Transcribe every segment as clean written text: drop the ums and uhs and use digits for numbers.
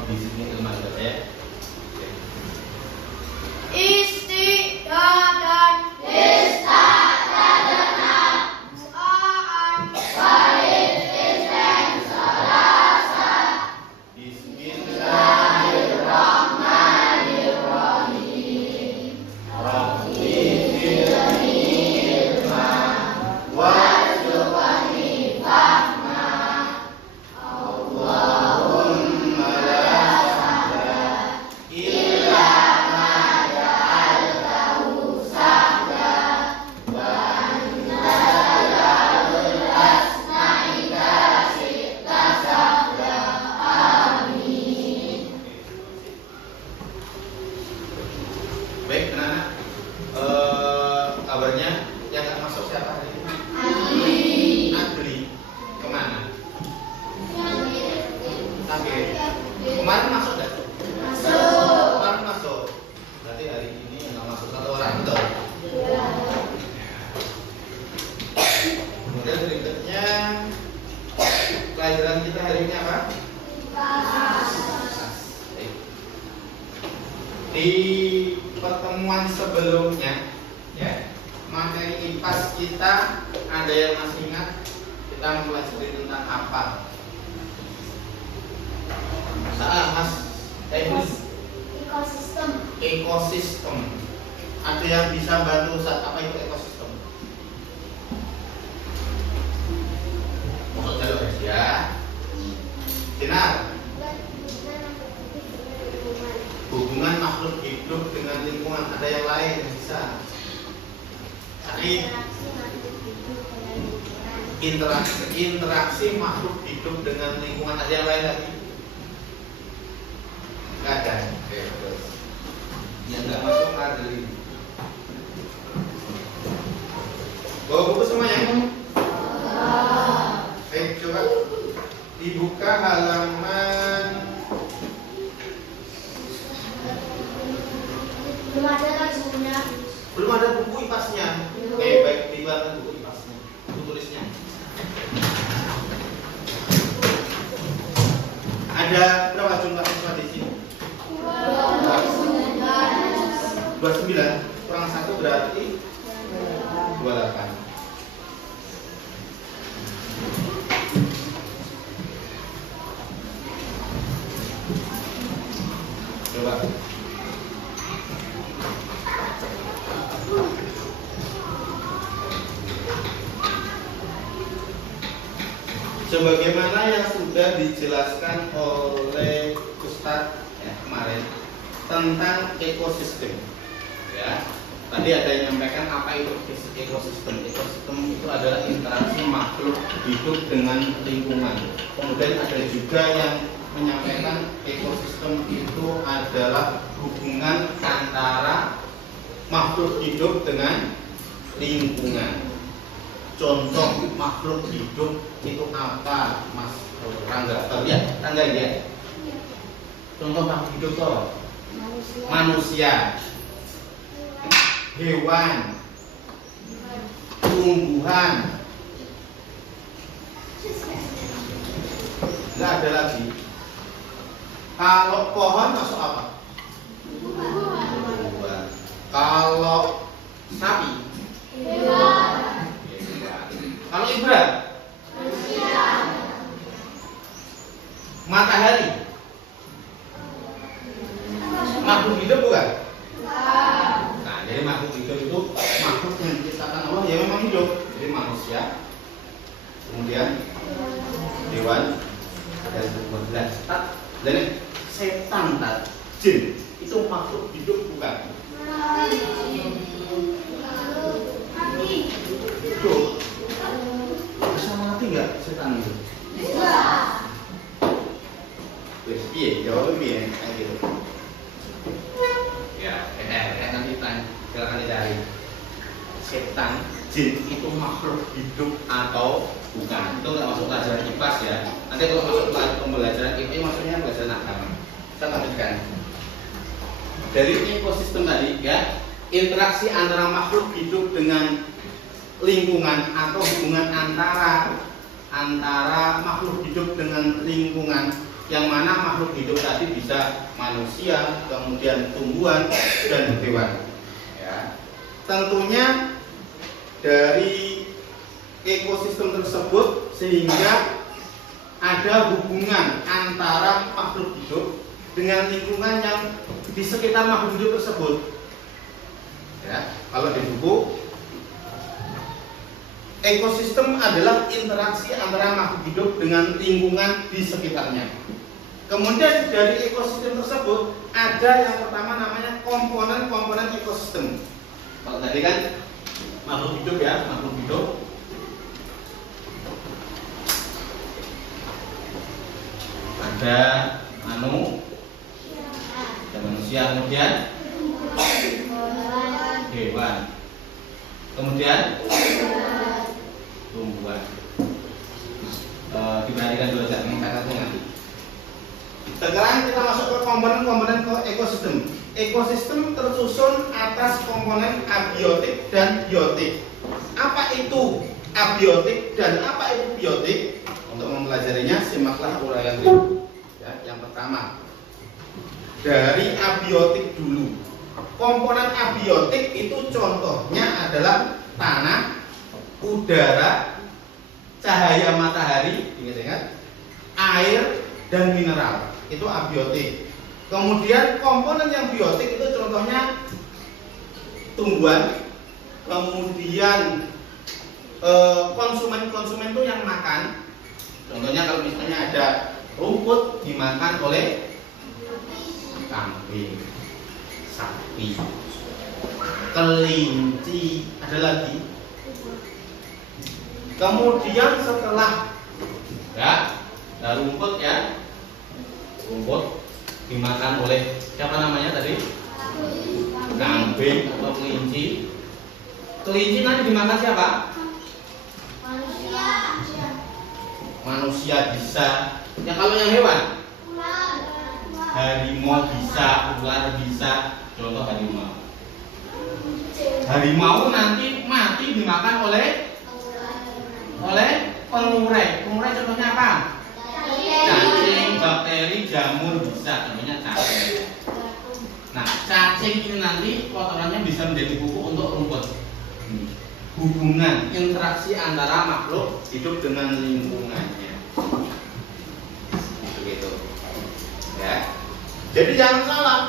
pembisnisnya ilmu ya. Istiadat Mu'aan Walid Islam Salasa Bismillahirrahmanirrahim Rabbi zidni ilma warzuqni fahma Allahumma la sahla illa ma ja'altahu sahla wa anta taj'alul asna idza syi'ta sahla. Amin. Baik, anak-anak. Kabarnya yang nggak masuk siapa hari ini? Adli. Kemana? Sakit. Kemarin masuk nggak? Kemarin masuk. Berarti hari ini yang nggak masuk satu orang, betul? Kemudian berikutnya pelajaran kita hari ini apa? Di pertemuan sebelumnya, ya, materi IPAS kita ada yang masih ingat? Kita mempelajari tentang apa? Mas, ekosistem. Ada yang bisa bantu Ustaz, apa itu ekosistem? Masuk jalur ya. Sinar. Hubungan makhluk hidup dengan lingkungan, ada yang lain yang bisa. Interaksi makhluk hidup dengan lingkungan, ada yang lain lagi? Nggak ada. Oke, terus yang nggak masuk ada ini. Bawa buku semuanya? Coba dibuka halaman. Belum ada kan sebenarnya? Belum ada buku IPAS-nya. Oke, baik, dibuat buku IPAS-nya, buku tulisnya. Ada berapa jumlah siswa di sini? 29 kurang 1 berarti 28. Coba. Sebagaimana yang sudah dijelaskan oleh Ustadz kemarin tentang ekosistem, ya. Tadi ada yang menyampaikan apa itu ekosistem. Ekosistem itu adalah interaksi makhluk hidup dengan lingkungan. Kemudian ada juga yang menyampaikan ekosistem itu adalah hubungan antara makhluk hidup dengan lingkungan. Contoh makhluk hidup itu apa, Mas Rangga? Ya, Rangga ya. Contoh makhluk hidup itu apa? Manusia, hewan, tumbuhan. Nggak ada lagi. Kalau pohon masuk apa? Tumbuhan. Kalau sapi? Hewan. Kalau ibarat? Matahari? Makhluk hidup bukan? Nah, jadi makhluk hidup itu makhluk yang diciptakan Allah yang memang hidup. Jadi manusia, kemudian hewan, dan kemudian dan setan, jin itu makhluk hidup bukan? Hidup. Bisa mati nggak setan itu? Bisa. Terus iya, jawab iya kayak gitu. Ya, nanti tanya, silakan dicari. Setan, jin itu makhluk hidup atau bukan? Itu nggak masuk pelajaran IPAS ya. Nanti kalau masuk pembelajaran IPA maksudnya pelajaran agama. Kita lanjutkan. Dari ekosistem tadi ya, interaksi antara makhluk hidup dengan lingkungan atau hubungan antara makhluk hidup dengan lingkungan yang mana makhluk hidup tadi bisa manusia, kemudian tumbuhan dan hewan. Ya. Tentunya dari ekosistem tersebut sehingga ada hubungan antara makhluk hidup dengan lingkungan yang di sekitar makhluk hidup tersebut. Ya, kalau di buku, ekosistem adalah interaksi antara makhluk hidup dengan lingkungan di sekitarnya. Kemudian dari ekosistem tersebut ada yang pertama namanya komponen-komponen ekosistem. Kalau tadi kan makhluk hidup ya, makhluk hidup. Ada manusia, kemudian hewan, kemudian tumbuhan. Diperhatikan dulu aja mencatatnya nanti. Sekarang kita masuk ke komponen-komponen ekosistem. Ekosistem tersusun atas komponen abiotik dan biotik. Apa itu abiotik dan apa itu biotik? Untuk mempelajarinya simaklah uraian berikut. Ya, yang pertama dari abiotik dulu. Komponen abiotik itu contohnya adalah tanah, udara, cahaya matahari, ingat-ingat, air dan mineral. Itu abiotik. Kemudian komponen yang biotik itu contohnya tumbuhan, kemudian konsumen itu yang makan. Contohnya kalau misalnya ada rumput dimakan oleh kambing, sapi, kelinci, ada lagi. Kemudian setelah rumput ya, rumput dimakan oleh siapa namanya tadi? Kambing atau kelinci. Kelinci nanti dimakan siapa? Manusia bisa. Ya kalau yang hewan? Harimau bisa, ular bisa. Contoh harimau. Harimau nanti mati dimakan oleh pengurai. Pengurai contohnya apa? Cacing, bakteri, jamur bisa. Contohnya cacing. Nah, cacing ini nanti kotorannya bisa menjadi pupuk untuk rumput. Hubungan interaksi antara makhluk hidup dengan lingkungannya. Begitu. Ya. Jadi jangan salah.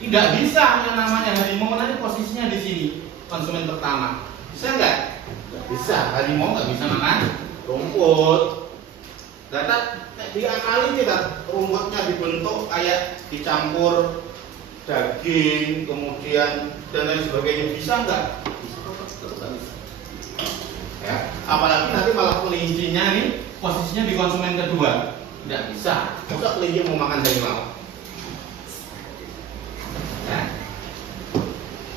Tidak bisa yang namanya harimau nanti posisinya di sini, konsumen pertama. Bisa nggak? Nggak bisa. Harimau nggak bisa makan rumput. Data diakali kita, rumputnya dibentuk kayak dicampur daging, kemudian dan lain sebagainya. Bisa nggak? Bisa, tetap bisa. Ya. Apalagi nanti malah kelincinya nih posisinya di konsumen kedua. Tidak bisa. Masa kelinci mau makan harimau? Ya.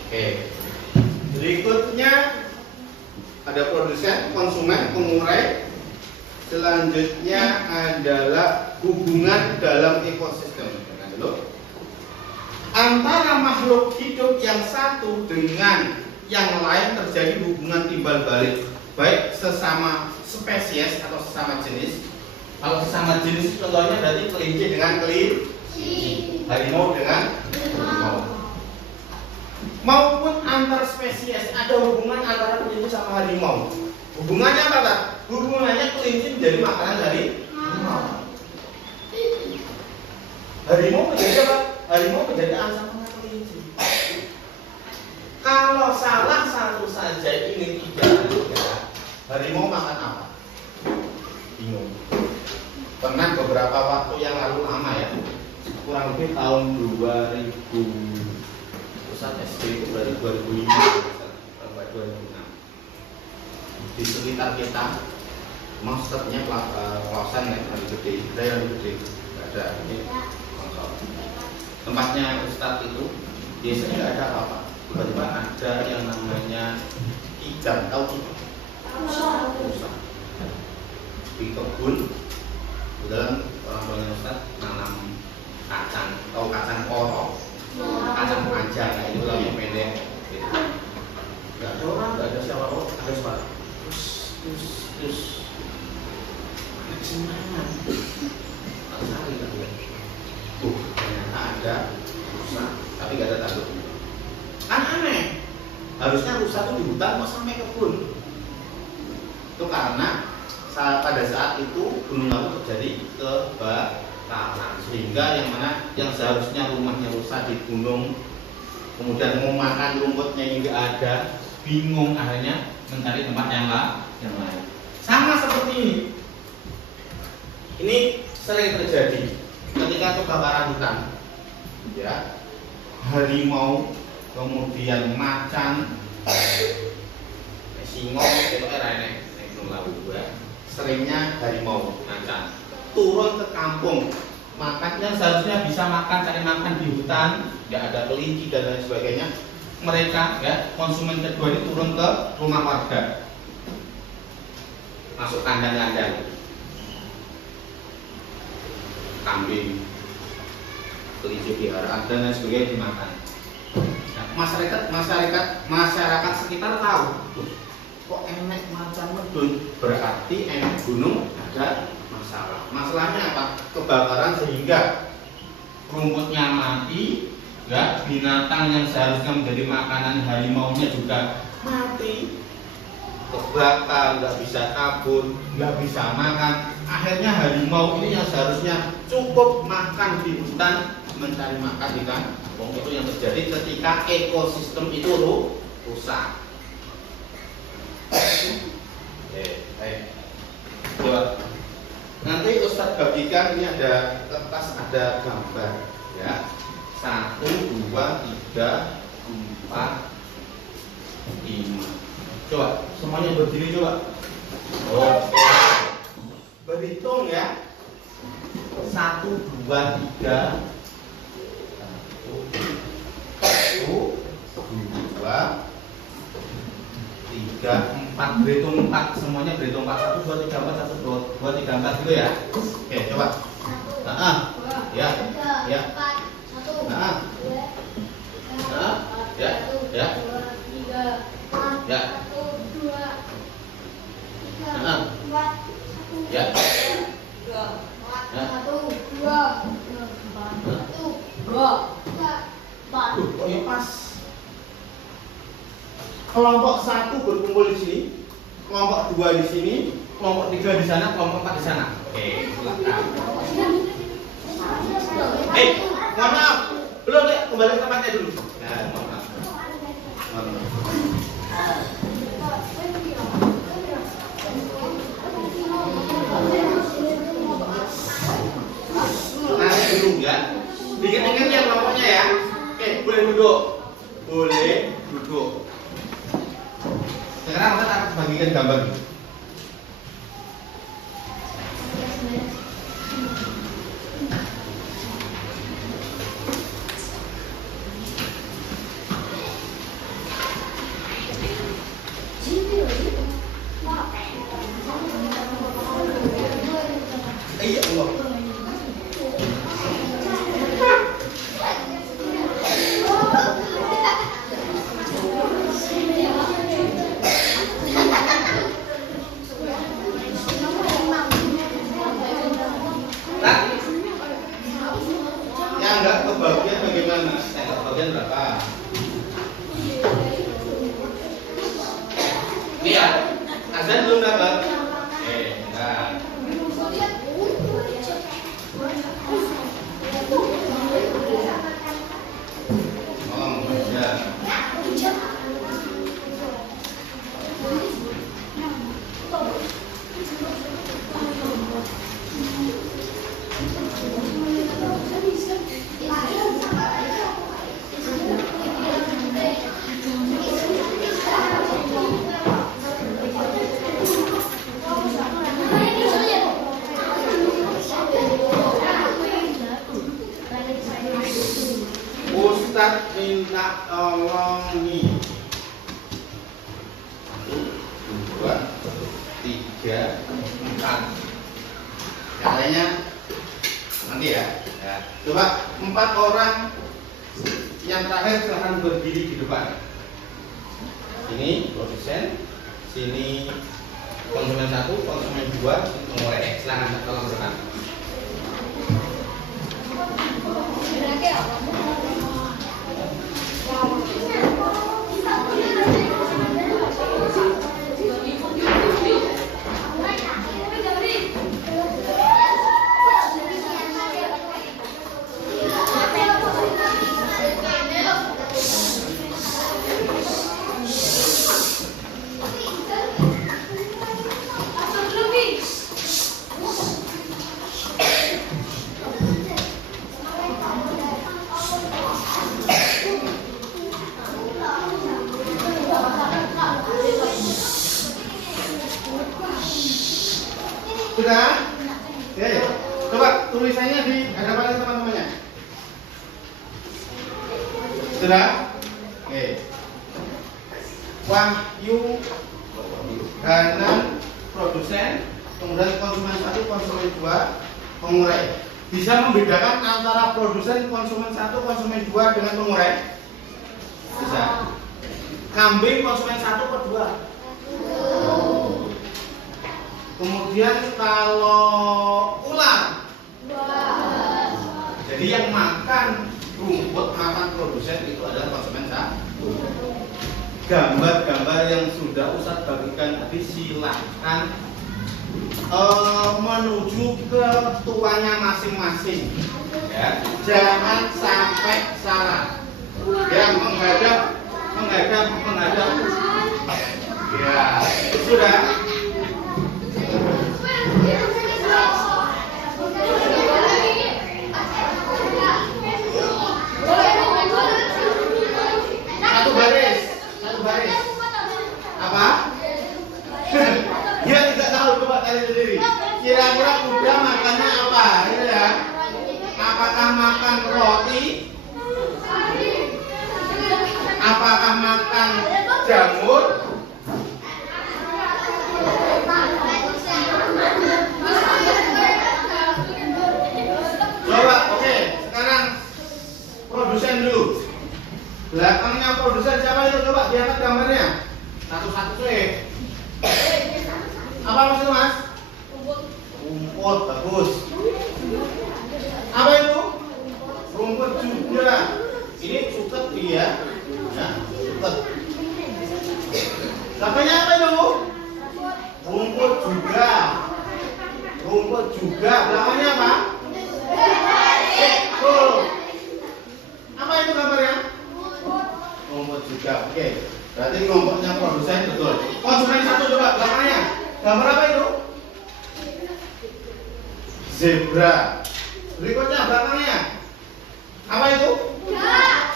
Oke. Berikutnya ada produsen, konsumen, pengurai. Selanjutnya adalah hubungan dalam ekosistem. Dengar dulu. Antara makhluk hidup yang satu dengan yang lain terjadi hubungan timbal balik, baik sesama spesies atau sesama jenis. Kalau sesama jenis contohnya berarti kelinci dengan kelinci, harimau dengan harimau. Maupun antar spesies, ada hubungan antara kelinci sama harimau. Hubungannya apa, Pak? Hubungannya kelinci menjadi makanan dari harimau. Harimau menjadi apa? Harimau menjadi ancaman kelinci. Kalau salah satu saja ini tidak ada, harimau makan apa? Bingung. Pernah beberapa waktu yang lalu, lama ya, kurang lebih tahun 2000, pusat SD itu dari 2005 sampai 2006. Di sekitar kita, maksudnya kawasan yang lebih gede, ada yang lebih gede, nggak ada ini konsol. Tempatnya Ustadz itu biasanya nggak ada apa-apa, tiba-tiba ada yang namanya ikan, tahu ikan? Rusa. Di kebun, dalam orang tuanya Ustadz nanam kacang, tahu kacang korok, kacang panjang, nah itu yang pendek. Gitu. Gak ada orang, gak ada siapa, ada suara. Terus Semangat. Cari kan ya. Ternyata ada rusa, tapi gak ada tanduk. Kan aneh. Harusnya rusa itu di hutan kok sampai kebun. Itu karena pada saat itu gunung api terjadi kebakaran, sehingga yang seharusnya rumahnya rusa di gunung, kemudian mau makan rumputnya yang nggak ada, bingung, akhirnya mencari tempat yang lain. Sama seperti ini. Ini sering terjadi ketika kebakaran hutan, ya, harimau, kemudian macan, singo, itu enak, seringnya harimau, macan turun ke kampung, makannya seharusnya bisa cari makan di hutan, nggak ada kelinci dan lain sebagainya. Mereka, ya, konsumen kedua ini turun ke rumah warga, masuk kandang-kandang, kambing, kelinci peliharaan dan lain sebagainya dimakan. Nah, masyarakat sekitar tahu, kok enek macan medun, berarti enek gunung ada masalah. Masalahnya apa? Kebakaran sehingga rumputnya mati, ya, binatang yang seharusnya menjadi makanan harimaunya juga mati, kebakar, nggak bisa kabur, nggak bisa makan. Akhirnya harimau ini yang seharusnya cukup makan di hutan, mencari makan di kampung. Itu yang terjadi ketika ekosistem itu rusak. Coba nanti Ustadz bagikan, ini ada kertas, ada gambar, ya. 1, 2, 3, 4, 5. Coba semuanya berdiri coba. Oke. Berhitung ya. 1, 2, 3. 1, 2, 3, 4, berhitung 4, semuanya berhitung 4, 1, 2, 3, 4, 1, 2, 3, 4 gitu ya. Oke, coba. Ya, ya. Ya, ya. Ya. Ya. Oh, ya pas. Kelompok 1 berkumpul di sini, kelompok 2 di sini, kelompok 3 di sana, kelompok 4 di sana. Oke, silakan. Mohon maaf, belum ya, kembali ke tempatnya dulu. Nah, mohon maaf. Nanti dulu ya. Dikit-dikit ya kelompoknya ya. Oke, boleh duduk. Boleh duduk. Sekarang kita akan bagikan gambar. Iya Allah. Yang enggak kebagian bagaimana? Yang enggak kebagian berapa? Iya, azan belum dapat. Enggak. Ustadz minta tolong nih. 1, 2, 3, 4. Caranya nanti ya. Coba 4 orang yang terakhir silahkan berdiri di depan. Sini produsen, sini konsumen 1, konsumen 2, pengurai. Silakan tolong berkan. Sudah? Oke, coba tulisannya di hadapan teman-temannya. Sudah? Oke. Wahyu, Hanan, produsen, kemudian konsumen 1, konsumen 2, pengurai. Bisa membedakan antara produsen, konsumen 1, konsumen 2 dengan pengurai? Bisa. Kambing konsumen 1 atau 2? Kemudian kalau ular, jadi yang makan rumput, makan produsen itu adalah konsumen 1. Gambar-gambar yang sudah Ustadz bagikan tadi silahkan menuju ke tuanya masing-masing. Ya, jangan sampai salah. Yang menghadap. Ya, sudah. Satu baris. Apa? Dia tidak tahu, coba kalian sendiri. Kira-kira kuda makannya apa? Ini ya. Apakah makan roti? Apakah makan jamur? Coba, oke. Sekarang produsen dulu. Belakangnya produsen siapa itu? Coba diangkat gambarnya. Satu-satu sih. Apa maksud Mas? Rumput, bagus. Apa itu? Rumput juga. Ini suket dia. Nah, suket. Namanya apa itu? Rumput juga. Belakangnya apa? Betul. Apa itu gambarnya? Rumput juga. Oke. Berarti kelompoknya produsen betul. Konsumen 1 coba belakangnya. Gambar apa itu? Zebra. Berikutnya belakangnya. Apa itu?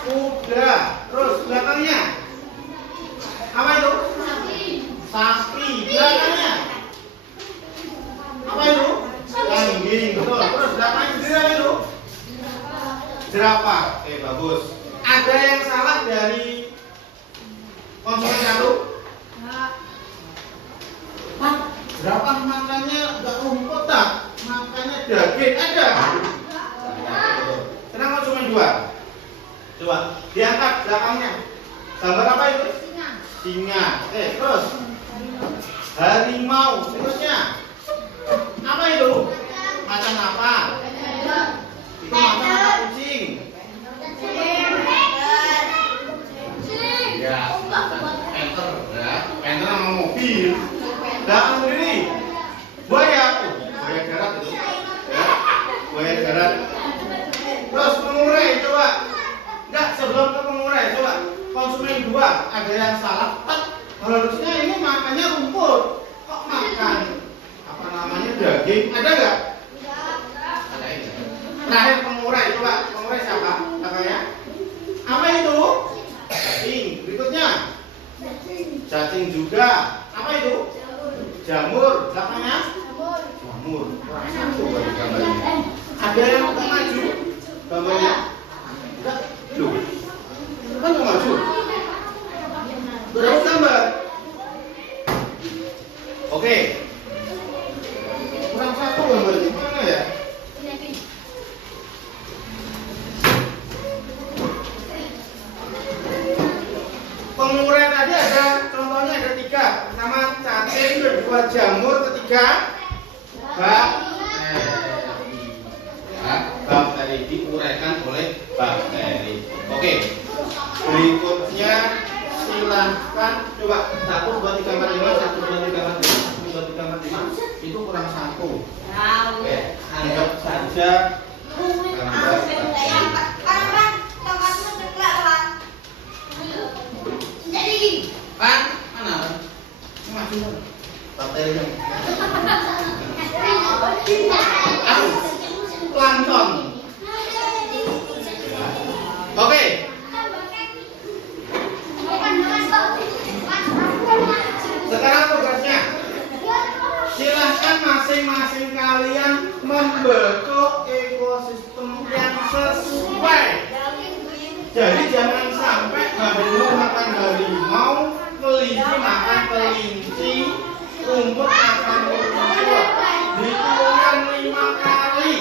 Kuda. Terus belakangnya. Apa itu? Sapi. Belakangnya. Apa itu? Kambing. Betul. Terus belakangnya sendiri apa itu? Jerapah. Oke, bagus. Ada yang salah dari konsumen 1? Pak, jerapah makannya enggak rumput tak? Makannya daging. Ada? Sekarang konsumen 2. Coba diangkat belakangnya. Gambar apa itu? Singa. Terus harimau. Berikutnya apa itu? Macan apa? Itu macan apa? Kucing. Ya, panther. Ya, panther sama mobil. Belakang sendiri. Buaya. Buaya darat itu. Ya, buaya darat. Terus pengurai coba. Enggak, sebelum ke pengurai coba. Konsumen 2 ada yang salah. Harusnya ini makannya rumput. Kok makan apa namanya daging? Ada enggak? Ada ini. Terakhir pengurai coba. Pengurai siapa? Namanya? Apa itu? Cacing. Berikutnya cacing juga. Apa itu? Jamur. Belakangnya? Jamur. Kurang satu bagi gambarnya. Ada yang mau maju gambarnya? Enggak. Loh. Kan mau maju? Berapa gambar? Oke. Kurang satu gambarnya. Mana ya? Pengurai tadi ada contohnya ada 3. Pertama cacing, kedua dapat jamur, ketiga bakteri. Ya, bakteri diuraikan oleh bakteri. Oke, berikutnya silahkan coba 1, 2, 3, 4, 5, 1, 2, 3, 4, 5, 1, 2, 3, 4, 5. Itu kurang 1. Oke, anggap saja. Pan, mana? Maju. Bakterinya. Plankton. Oke. Sekarang tugasnya. Silahkan masing-masing kalian membentuk ekosistem yang sesuai. Jadi jangan sampai harimau makan harimau, kelinci makan kelinci, rumput makan rumput. Dikurang 5 kali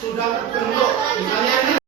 sudah terbentuk. Misalnya